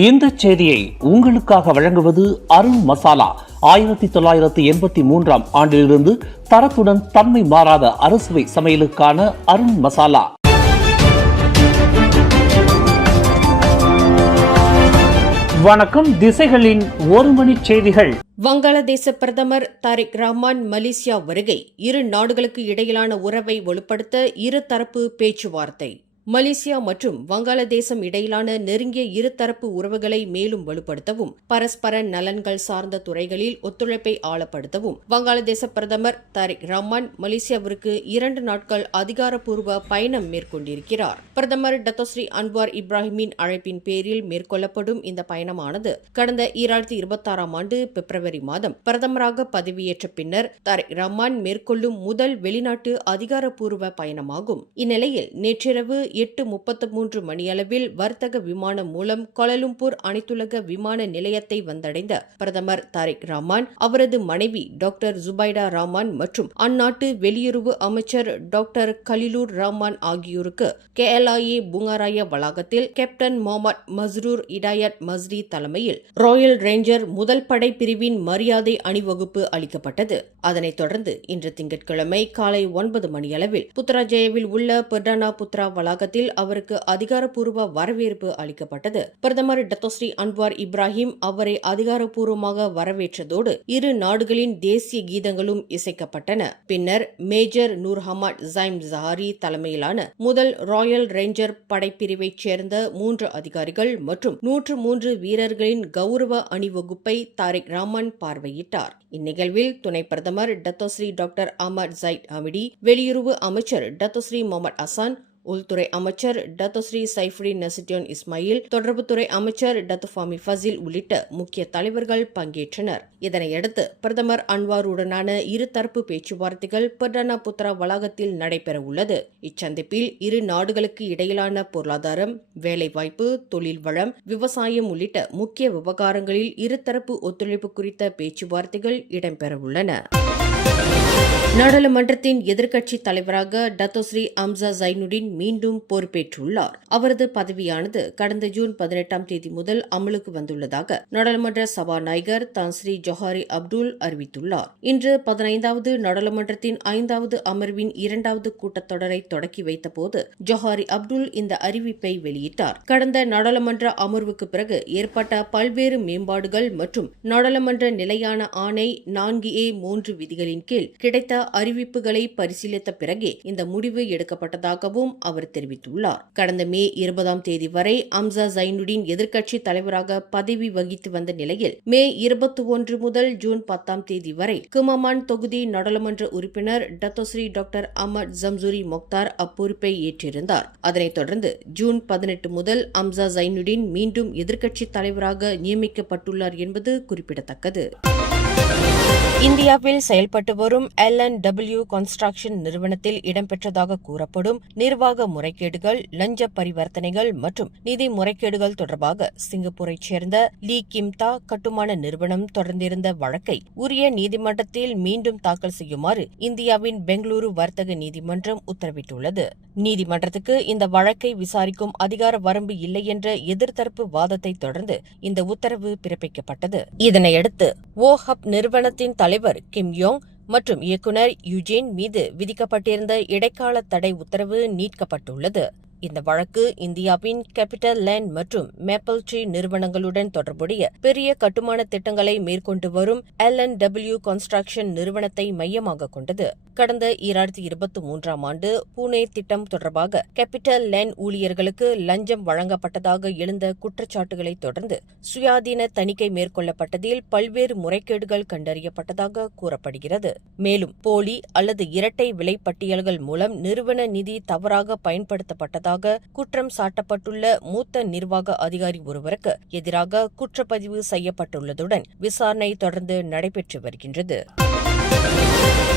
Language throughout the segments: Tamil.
இந்த செய்தியை உங்களுக்காக வழங்குவது அருண் மசாலா. 1983 ஆண்டிலிருந்து தரத்துடன் தன்மை மாறாத அறுசுவை சமையலுக்கான அருண் மசாலா. வணக்கம். திசைகளின் ஒரு மணி செய்திகள். வங்காளதேச பிரதமர் தாரிக் ரஹ்மான் மலேசியா வருகை, இரு நாடுகளுக்கு இடையிலான உறவை வலுப்படுத்த இருதரப்பு பேச்சுவார்த்தை. மலேசியா மற்றும் வங்காளதேசம் இடையிலான நெருங்கிய இருதரப்பு உறவுகளை மேலும் வலுப்படுத்தவும் பரஸ்பர நலன்கள் சார்ந்த துறைகளில் ஒத்துழைப்பை ஆழப்படுத்தவும் வங்காளதேச பிரதமர் தாரிக் ரஹ்மான் மலேசியாவிற்கு 2 நாட்கள் அதிகாரப்பூர்வ பயணம் மேற்கொண்டிருக்கிறார். பிரதமர் டத்தோஸ்ரீ அன்வார் இப்ராஹிமின் அழைப்பின் பேரில் மேற்கொள்ளப்படும் இந்த பயணமானது கடந்த 2026 ஆண்டு பிப்ரவரி மாதம் பிரதமராக பதவியேற்ற பின்னர் தாரிக் ரஹ்மான் மேற்கொள்ளும் முதல் வெளிநாட்டு அதிகாரப்பூர்வ பயணமாகும். இந்நிலையில் நேற்றிரவு 8:33 மணியளவில் வர்த்தக விமானம் மூலம் கோலாலம்பூர் அனைத்துலக விமான நிலையத்தை வந்தடைந்த பிரதமர் தாரிக் ரஹ்மான் அவரது மனைவி டாக்டர் ஜுபைடா ரஹ்மான் மற்றும் அந்நாட்டு வெளியுறவு அமைச்சர் டாக்டர் கலிலூர் ரஹ்மான் ஆகியோருக்கு KLIA புங்காராயா வளாகத்தில் கேப்டன் முகமது மஸ்ரூர் இடாயத் மஸ்ரி தலைமையில் ராயல் ரேஞ்சர் முதல் படை பிரிவின் மரியாதை அணிவகுப்பு அளிக்கப்பட்டது. அதனைத் தொடர்ந்து இன்று திங்கட்கிழமை காலை 9 மணியளவில் புத்ராஜயாவில் உள்ள பர்டானா புத்ரா வளாகத்தில் அவருக்கு அதிகாரப்பூர்வ வரவேற்பு அளிக்கப்பட்டது. பிரதமர் டத்தோஸ்ரீ அன்வார் இப்ராஹிம் அவரை அதிகாரப்பூர்வமாக வரவேற்றதோடு இரு நாடுகளின் தேசிய கீதங்களும் இசைக்கப்பட்டன. பின்னர் மேஜர் நூர் ஹமாட் ஜைம் ஜஹாரி தலைமையிலான முதல் ராயல் ரேஞ்சர் படைப்பிரிவைச் சேர்ந்த 3 அதிகாரிகள் மற்றும் 103 வீரர்களின் கௌரவ அணிவகுப்பை தாரிக் ரஹ்மான் பார்வையிட்டார். இந்நிகழ்வில் துணை பிரதமர் Datuk Seri doctor Ahmad Zahid Hamidi, வெளியுறவு அமைச்சர் டத்தோஸ்ரீ முகமது ஹசான், உள்துறை அமைச்சர் டத்தோஸ்ரீ சைஃபுடின் நசிடியோன் இஸ்மாயில், தொடர்புத்துறை அமைச்சர் டத்துஃபாமி ஃபசில் உள்ளிட்ட முக்கிய தலைவர்கள் பங்கேற்றனர். இதனையடுத்து பிரதமர் அன்வாருடனான இருதரப்பு பேச்சுவார்த்தைகள் பர்டானா புத்ரா வளாகத்தில் நடைபெறவுள்ளது. இச்சந்திப்பில் இரு நாடுகளுக்கு இடையிலான பொருளாதாரம், வேலைவாய்ப்பு, தொழில் வளம், விவசாயம் உள்ளிட்ட முக்கிய விவகாரங்களில் இருதரப்பு ஒத்துழைப்பு குறித்த பேச்சுவார்த்தைகள் இடம்பெறவுள்ளன. நாடாளுமன்றத்தின் எதிர்க்கட்சி தலைவராக டத்தோஸ்ரீ அம்சா ஜைனுடின் மீண்டும் பொறுப்பேற்றுள்ளார். அவரது பதவியானது கடந்த ஜூன் 18ஆம் தேதி முதல் அமலுக்கு வந்துள்ளதாக நாடாளுமன்ற சபாநாயகர் தான்ஸ்ரீ ஜொஹாரி அப்துல் அறிவித்துள்ளார். இன்று 15வது நாடாளுமன்றத்தின் 5வது அமர்வின் 2வது கூட்டத்தொடரை தொடக்கி வைத்தபோது ஜொஹாரி அப்துல் இந்த அறிவிப்பை வெளியிட்டார். கடந்த நாடாளுமன்ற அமர்வுக்கு பிறகு ஏற்பட்ட பல்வேறு மேம்பாடுகள் மற்றும் நாடாளுமன்ற நிலையான ஆணை 4A3 விதிகளின் கீழ் கிடைத்த அறிவிப்புகளை பரிசீலித்த பிறகே இந்த முடிவு எடுக்கப்பட்டதாகவும் அவர் தெரிவித்துள்ளார். கடந்த மே 20ஆம் தேதி வரை அம்சா ஜைனுடின் எதிர்க்கட்சி தலைவராக பதவி வகித்து வந்த நிலையில் மே 21 முதல் ஜூன் 10ஆம் தேதி வரை குமாமான் தொகுதி நாடாளுமன்ற உறுப்பினர் டத்தோஸ்ரீ டாக்டர் அஹமத் ஜம்சூரி மொக்தார் அப்பொறுப்பை ஏற்றிருந்தார். அதனைத் தொடர்ந்து ஜூன் 18 முதல் அம்சா ஜைனுடின் மீண்டும் எதிர்க்கட்சி தலைவராக நியமிக்கப்பட்டுள்ளார் என்பது குறிப்பிடத்தக்கது. இந்தியாவில் செயல்பட்டு வரும் L&W கன்ஸ்ட்ரக்ஷன் நிறுவனத்தில் இடம்பெற்றதாக கூறப்படும் நிர்வாக முறைகேடுகள், லஞ்ச பரிவர்த்தனைகள் மற்றும் நிதி முறைகேடுகள் தொடர்பாக சிங்கப்பூரைச் சேர்ந்த லீ கிம்தா கட்டுமான நிறுவனம் தொடர்ந்திருந்த வழக்கை உரிய நீதிமன்றத்தில் மீண்டும் தாக்கல் செய்யுமாறு இந்தியாவின் பெங்களூரு வர்த்தக நீதிமன்றம் உத்தரவிட்டுள்ளது. நீதிமன்றத்துக்கு இந்த வழக்கை விசாரிக்கும் அதிகார வரம்பு இல்லை என்ற எதிர்த்தரப்பு வாதத்தை தொடர்ந்து இந்த உத்தரவு பிறப்பிக்கப்பட்டது. இதனையடுத்து ஓஹப் நிறுவனத்தின் தலைவர் கிம் யோங் மற்றும் இயக்குநர் யுஜேன் மீது விதிக்கப்பட்டிருந்த இடைக்கால தடை உத்தரவு நீக்கப்பட்டுள்ளது. இந்த வழக்கு இந்தியாவின் கேபிட்டல் லேண்ட் மற்றும் மேப்பிள் ட்ரீ நிறுவனங்களுடன் தொடர்புடைய பெரிய கட்டுமான திட்டங்களை மேற்கொண்டு வரும் L&W கன்ஸ்ட்ரக்ஷன் நிறுவனத்தை மையமாக கொண்டது. கடந்த 2023ஆம் ஆண்டு புனே திட்டம் தொடர்பாக கேபிட்டல் லேண்ட் ஊழியர்களுக்கு லஞ்சம் வழங்கப்பட்டதாக எழுந்த குற்றச்சாட்டுகளை தொடர்ந்து சுயாதீன தணிக்கை மேற்கொள்ளப்பட்டதில் பல்வேறு முறைகேடுகள் கண்டறியப்பட்டதாக கூறப்படுகிறது. மேலும் போலி அல்லது இரட்டை விலை பட்டியல்கள் மூலம் நிறுவன நிதி தவறாக பயன்படுத்தப்பட்டதாக குற்றம் சாட்டப்பட்டுள்ள மூத்த நிர்வாக அதிகாரி ஒருவருக்கு எதிராக குற்றப்பதிவு செய்யப்பட்டுள்ளதுடன் விசாரணை தொடர்ந்து நடைபெற்று வருகின்றது.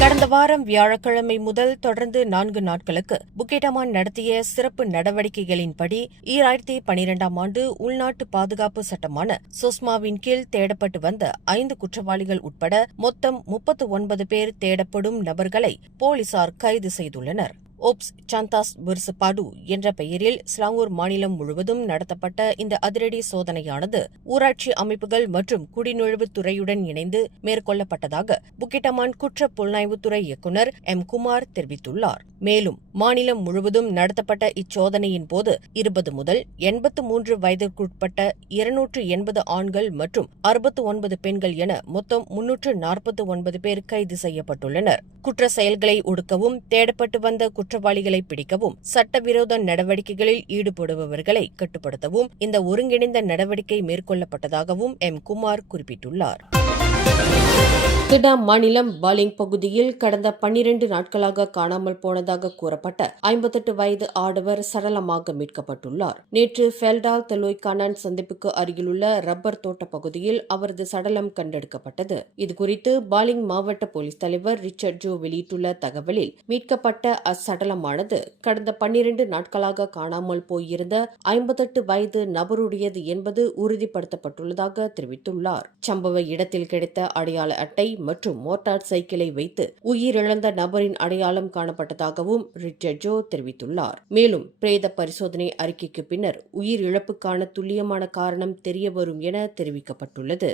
கடந்த வாரம் வியாழக்கிழமை முதல் தொடர்ந்து 4 நாட்களுக்கு புக்கெட்-அமான் நடத்திய சிறப்பு நடவடிக்கைகளின்படி 2012ஆம் ஆண்டு உள்நாட்டு பாதுகாப்பு சட்டமான சொஸ்மாவின் கீழ் தேடப்பட்டு வந்த 5 குற்றவாளிகள் உட்பட மொத்தம் 39 பேர் தேடப்படும் நபர்களை போலீசார் கைது செய்துள்ளனர். ஓப்ஸ் சாந்தாஸ் பிர்சுபாடு என்ற பெயரில் ஸ்லாங்கூர் மாநிலம் முழுவதும் நடத்தப்பட்ட இந்த அதிரடி சோதனையானது ஊராட்சி அமைப்புகள் மற்றும் குடிநுழைவுத் துறையுடன் இணைந்து மேற்கொள்ளப்பட்டதாக புக்கிட்டமான் குற்ற புலனாய்வுத்துறை இயக்குநர் எம். குமார் தெரிவித்துள்ளார். மேலும் மாநிலம் முழுவதும் நடத்தப்பட்ட இச்சோதனையின் போது 20 முதல் 83 வயதிற்குட்பட்ட 280 ஆண்கள் மற்றும் 69 பெண்கள் என மொத்தம் 349 பேர் கைது செய்யப்பட்டுள்ளனர். குற்ற செயல்களை ஒடுக்கவும், தேடப்பட்டு வந்த குற்றவாளிகளை பிடிக்கவும், சட்டவிரோத நடவடிக்கைகளில் ஈடுபடுபவர்களை கட்டுப்படுத்தவும் இந்த ஒருங்கிணைந்த நடவடிக்கை மேற்கொள்ளப்பட்டதாகவும் எம். குமார் குறிப்பிட்டுள்ளார். கிடா மாநிலம் பாலிங் பகுதியில் கடந்த 12 நாட்களாக காணாமல் போனதாக கூறப்பட்ட 58 வயது ஆடவர் சடலமாக மீட்கப்பட்டுள்ளார். நேற்று ஃபெல்டால் தெலோய்கானான் சந்திப்புக்கு அருகிலுள்ள ரப்பர் தோட்ட பகுதியில் அவரது சடலம் கண்டெடுக்கப்பட்டது. இதுகுறித்து பாலிங் மாவட்ட போலீஸ் தலைவர் ரிச்சர்ட் ஜோ வெளியிட்டுள்ள தகவலில், மீட்கப்பட்ட அச்சடலமானது கடந்த 12 நாட்களாக காணாமல் போயிருந்த 58 வயது நபருடையது என்பது உறுதிப்படுத்தப்பட்டுள்ளதாக தெரிவித்துள்ளார். சம்பவ இடத்தில் கிடைத்த அடையாள அட்டை மற்றும் மோட்டார் சைக்கிளை வைத்து உயிரிழந்த நபரின் அடையாளம் காணப்பட்டதாகவும் ரிச்சர்ட் ஜோ தெரிவித்துள்ளார். மேலும் பிரேத பரிசோதனை அறிக்கைக்கு பின்னர் உயிரிழப்புக்கான துல்லியமான காரணம் தெரியவரும் என தெரிவிக்கப்பட்டுள்ளது.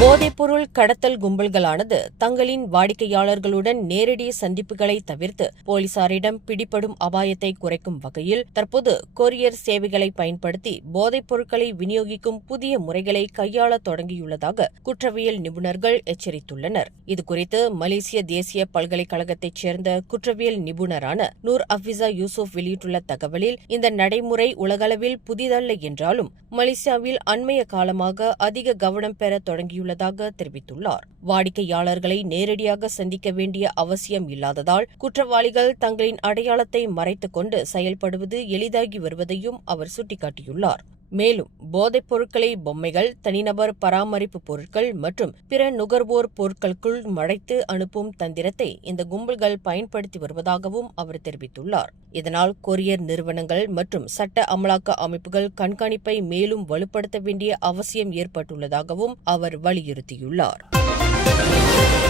போதைப்பொருள் கடத்தல் கும்பல்களானது தங்களின் வாடிக்கையாளர்களுடன் நேரடி சந்திப்புகளை தவிர்த்து போலீசாரிடம் பிடிபடும் அபாயத்தை குறைக்கும் வகையில் தற்போது கொரியர் சேவைகளை பயன்படுத்தி போதைப் பொருட்களை விநியோகிக்கும் புதிய முறைகளை கையாள தொடங்கியுள்ளதாக குற்றவியல் நிபுணர்கள் எச்சரித்துள்ளனர். இதுகுறித்து மலேசிய தேசிய பல்கலைக்கழகத்தைச் சேர்ந்த குற்றவியல் நிபுணரான நூர் அஃபிசா யூசுப் வெளியிட்டுள்ள தகவலில், இந்த நடைமுறை உலகளவில் புதிதல்ல என்றாலும் மலேசியாவில் அண்மைய காலமாக அதிக கவனம் பெற தொடங்கியுள்ளதாக தெரிவித்துள்ளார். வாடிக்கையாளர்களை நேரடியாக சந்திக்க வேண்டிய அவசியம் இல்லாததால் குற்றவாளிகள் தங்களின் அடையாளத்தை மறைத்துக் கொண்டு செயல்படுவது எளிதாகி வருவதையும் அவர் சுட்டிக்காட்டியுள்ளார். மேலும் போதைப் பொருட்களை பொம்மைகள், தனிநபர் பராமரிப்பு பொருட்கள் மற்றும் பிற நுகர்வோர் பொருட்களுக்குள் மறைத்து அனுப்பும் தந்திரத்தை இந்த கும்பல்கள் பயன்படுத்தி வருவதாகவும் அவர் தெரிவித்துள்ளார். இதனால் கொரியர் நிறுவனங்கள் மற்றும் சட்ட அமலாக்க அமைப்புகள் கண்காணிப்பை மேலும் வலுப்படுத்த வேண்டிய அவசியம் ஏற்பட்டுள்ளதாகவும் அவர் வலியுறுத்தியுள்ளார்.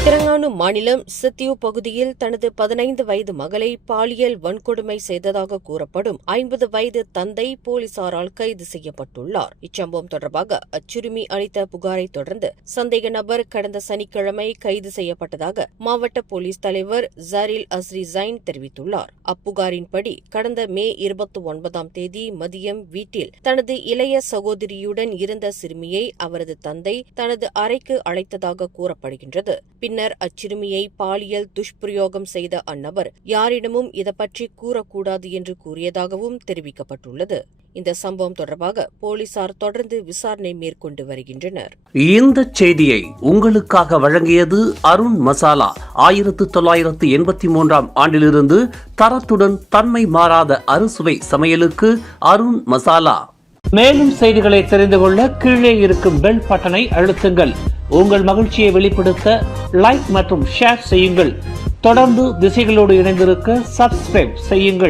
தெலங்கானா மாநிலம் சித்தியூ பகுதியில் தனது 15 வயது மகளை பாலியல் வன்கொடுமை செய்ததாக கூறப்படும் 50 வயது தந்தை போலீசாரால் கைது செய்யப்பட்டுள்ளார். இச்சம்பவம் தொடர்பாக அச்சிறுமி அளித்த புகாரை தொடர்ந்து சந்தேக நபர் கடந்த சனிக்கிழமை கைது செய்யப்பட்டதாக மாவட்ட போலீஸ் தலைவர் ஜாரில் அஸ்ரி ஜைன் தெரிவித்துள்ளார். அப்புகாரின்படி கடந்த மே 29ஆம் தேதி மதியம் வீட்டில் தனது இளைய சகோதரியுடன் இருந்த சிறுமியை அவரது தந்தை தனது அறைக்கு அழைத்ததாக கூறப்படுகின்றது. பின்னர் அச்சிறுமியை பாலியல் துஷ்பிரயோகம் செய்த அந்நபர் யாரிடமும் இதுபற்றி கூறக்கூடாது என்று கூறியதாகவும் தெரிவிக்கப்பட்டுள்ளது. இந்த சம்பவம் தொடர்பாக போலீசார் தொடர்ந்து விசாரணை மேற்கொண்டு வருகின்றனர். இந்த செய்தியை உங்களுக்காக வழங்கியது அருண் மசாலா. 1983ஆம் ஆண்டிலிருந்து தரத்துடன் தன்மை மாறாத அறுசுவை சமையலுக்கு அருண் மசாலா. மேலும் செய்திகளை தெரிந்து கொள்ள கீழே இருக்கும் பெல் பட்டனை அழுத்துங்கள். உங்கள் மகிழ்ச்சியை வெளிப்படுத்த லைக் மற்றும் ஷேர் செய்யுங்கள். தொடர்ந்து திசைகளோடு இணைந்திருக்க சப்ஸ்கிரைப் செய்யுங்கள்.